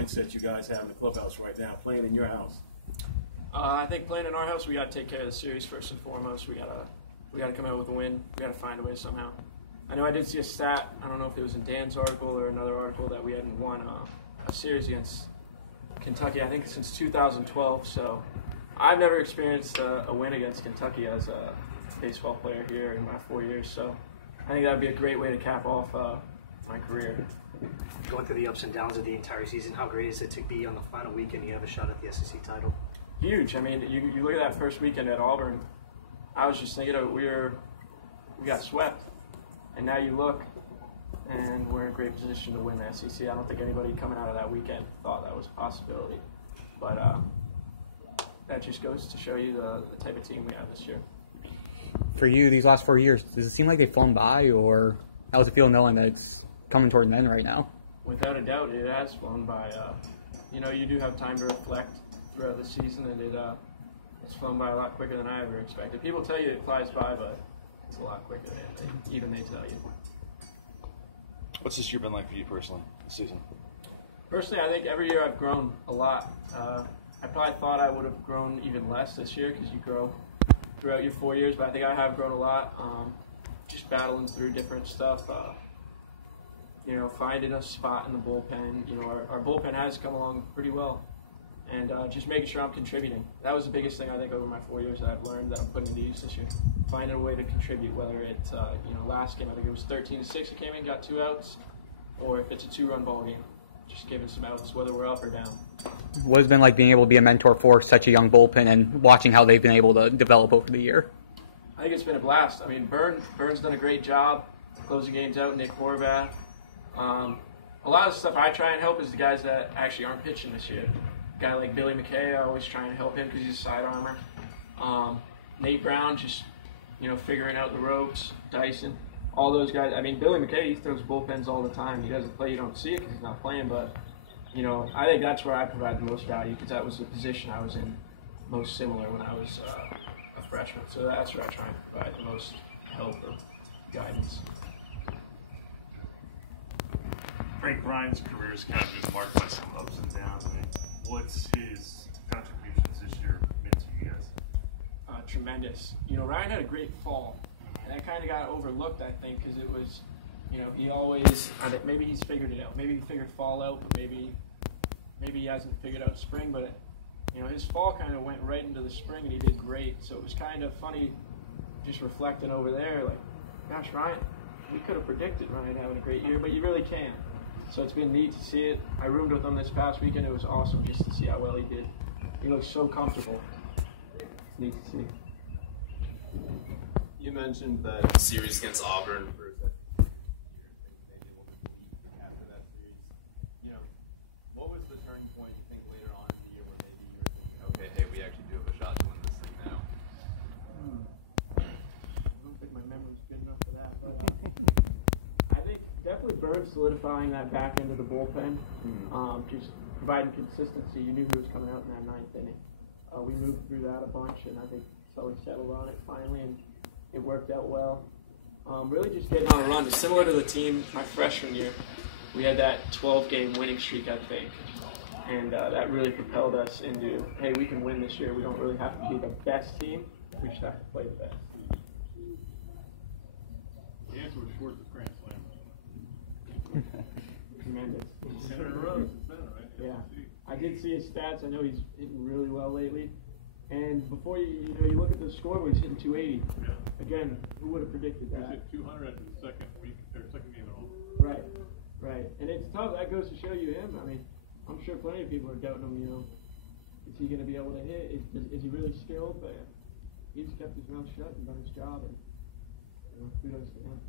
mindset you guys have in the clubhouse right now, playing in your house? I think playing in our house, we got to take care of the series first and foremost. We gotta come out with a win. We gotta find a way somehow. I know I did see a stat. I don't know if it was in Dan's article or another article that we hadn't won a series against Kentucky, I think, since 2012. So I've never experienced a win against Kentucky as a baseball player here in my 4 years. So I think that would be a great way to cap off my career. Going through the ups and downs of the entire season, how great is it to be on the final weekend? You have a shot at the SEC title. Huge. I mean, you look at that first weekend at Auburn. I was just thinking we got swept, and now you look, and we're in a great position to win the SEC. I don't think anybody coming out of that weekend thought that was a possibility, but that just goes to show you the type of team we have this year. For you, these last 4 years, does it seem like they've flown by, or how does it feel knowing that it's coming toward an end right now? Without a doubt, it has flown by. You do have time to reflect throughout the season, and it's flown by a lot quicker than I ever expected. People tell you it flies by, but it's a lot quicker than even they tell you. What's this year been like for you personally, this season? Personally, I think every year I've grown a lot. I probably thought I would have grown even less this year because you grow throughout your 4 years, but I think I have grown a lot. Just battling through different stuff. Finding a spot in the bullpen. Our bullpen has come along pretty well. And just making sure I'm contributing. That was the biggest thing I think over my 4 years that I've learned that I'm putting into use this year. Finding a way to contribute, whether it's, last game I think it was 13-6 it came in, got 2 outs, or if it's a 2-run ball game, just giving some outs, whether we're up or down. What has it been like being able to be a mentor for such a young bullpen and watching how they've been able to develop over the year? I think it's been a blast. I mean, Burns done a great job closing games out, Nick Horvath. A lot of the stuff I try and help is the guys that actually aren't pitching this year. A guy like Billy McKay, I always try and help him because he's a side armor. Nate Brown, just figuring out the ropes. Dyson, all those guys. I mean, Billy McKay, he throws bullpens all the time. He doesn't play, you don't see it because he's not playing. But I think that's where I provide the most value because that was the position I was in most similar when I was a freshman. So that's where I try and provide the most help or guidance. Frank Ryan's career is kind of been marked by some ups and downs. I mean, what's his contributions this year meant to you guys? Tremendous. Ryan had a great fall, and that kind of got overlooked, I think, because it was, he always, maybe he's figured it out. Maybe he figured fall out, but maybe he hasn't figured out spring, but, his fall kind of went right into the spring, and he did great. So it was kind of funny just reflecting over there, like, gosh, Ryan, we could have predicted Ryan having a great year, but you really can't. So it's been neat to see it. I roomed with him this past weekend. It was awesome just to see how well he did. He looks so comfortable. It's neat to see. You mentioned that series against Auburn for a second after that series. What was the turning point you think later on in the year where maybe you were thinking, okay, hey, we actually do have a shot to win this thing now? I don't think my memory's good enough for that. But, I think definitely Bird solidifying that back end of the bullpen, just providing consistency. You knew who was coming out in that 9th inning. We moved through that a bunch, and I think Sully settled on it finally, and it worked out well. Really just getting on a run. It's similar to the team my freshman year. We had that 12-game winning streak, I think, and that really propelled us into, hey, we can win this year. We don't really have to be the best team. We just have to play the best. The answer was Schwartz at Grand Slam. Tremendous. Center in a row, center, right? Yeah. I did see his stats. I know he's hitting really well lately. And before you look at the scoreboard, he's hitting 280. Yeah. Again, who would have predicted that? He hit 200 after the second game at all. Right. And it's tough. That goes to show you him. I mean, I'm sure plenty of people are doubting him. Is he going to be able to hit? Is he really skilled? But he's kept his mouth shut and done his job. And kudos to him.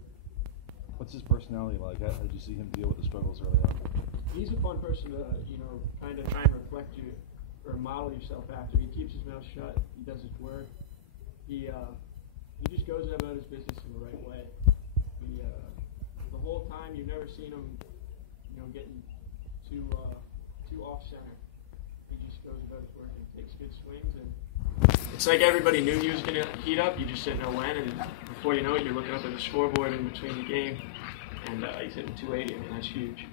What's his personality like? How did you see him deal with the struggles early on? He's a fun person to, kind of try and reflect you or model yourself after. He keeps his mouth shut. He does his work. He just goes about his business in the right way. The whole time you've never seen him, getting too off center. He just goes about his work and takes good swings. And it's like everybody knew he was going to heat up. You just didn't know when. And before you know it, you're looking up at the scoreboard in between the game, and he's hitting 280. I mean, that's huge.